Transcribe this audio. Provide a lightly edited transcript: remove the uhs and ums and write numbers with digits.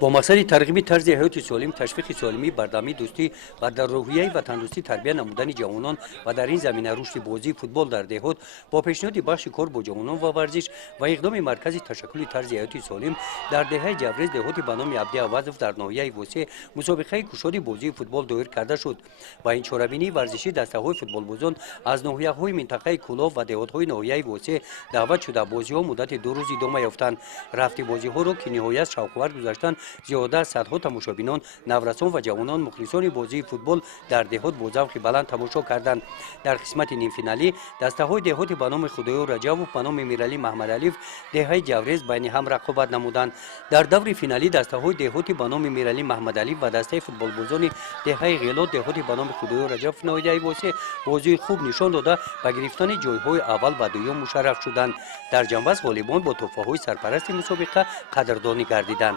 با مقصد ترغیب طرز حیات سالم، تشویق سالمی، بردامی دوستی و در روحیه و تندرستی تربیت نمودن جوانان و در این زمینه رشد بازی فوتبال در دهات با پیشنهاد بخش کار با جوانان و ورزش و اقدام مرکز تشکل طرز حیات سالم در دهه جوریز دهات به نام عبدی اوازف در ناحیه وسه مسابقه کشاد بازی فوتبال دایر کرده شد و این چهاربینی ورزشی دسته‌های فوتبال بازان از ناحیه‌های منطقه کولاو و دهات‌های ناحیه وسه دعوت شده بازی‌ها مدت 2 روز ادامه یافتند. رفت بازی‌ها را که نهایت شوق‌آور گذاشتند زیاده صدها تماشابینان، نورسان و جوانان مخلصان بازی فوتبال در دهات با ذوق بلند تماشا کردند. در قسمت نیم فینالی دسته‌های دهات به نام خدایو رجب و به نام میرعلی محمد علیف دهه جوریز بین هم رقابت نمودند. در دور فینالی دسته‌های دهات به نام میرعلی محمد علیف و دسته فوتبال بازان دهه غیلات دهات به نام خدایو رجب ناحیه واسه بازی خوب نشان داده به گرفتن جای‌های اول و دوم مشرف شدند. در جنبش غالبان با تحفه‌های سرپرست مسابقه قدردانی گردیدند.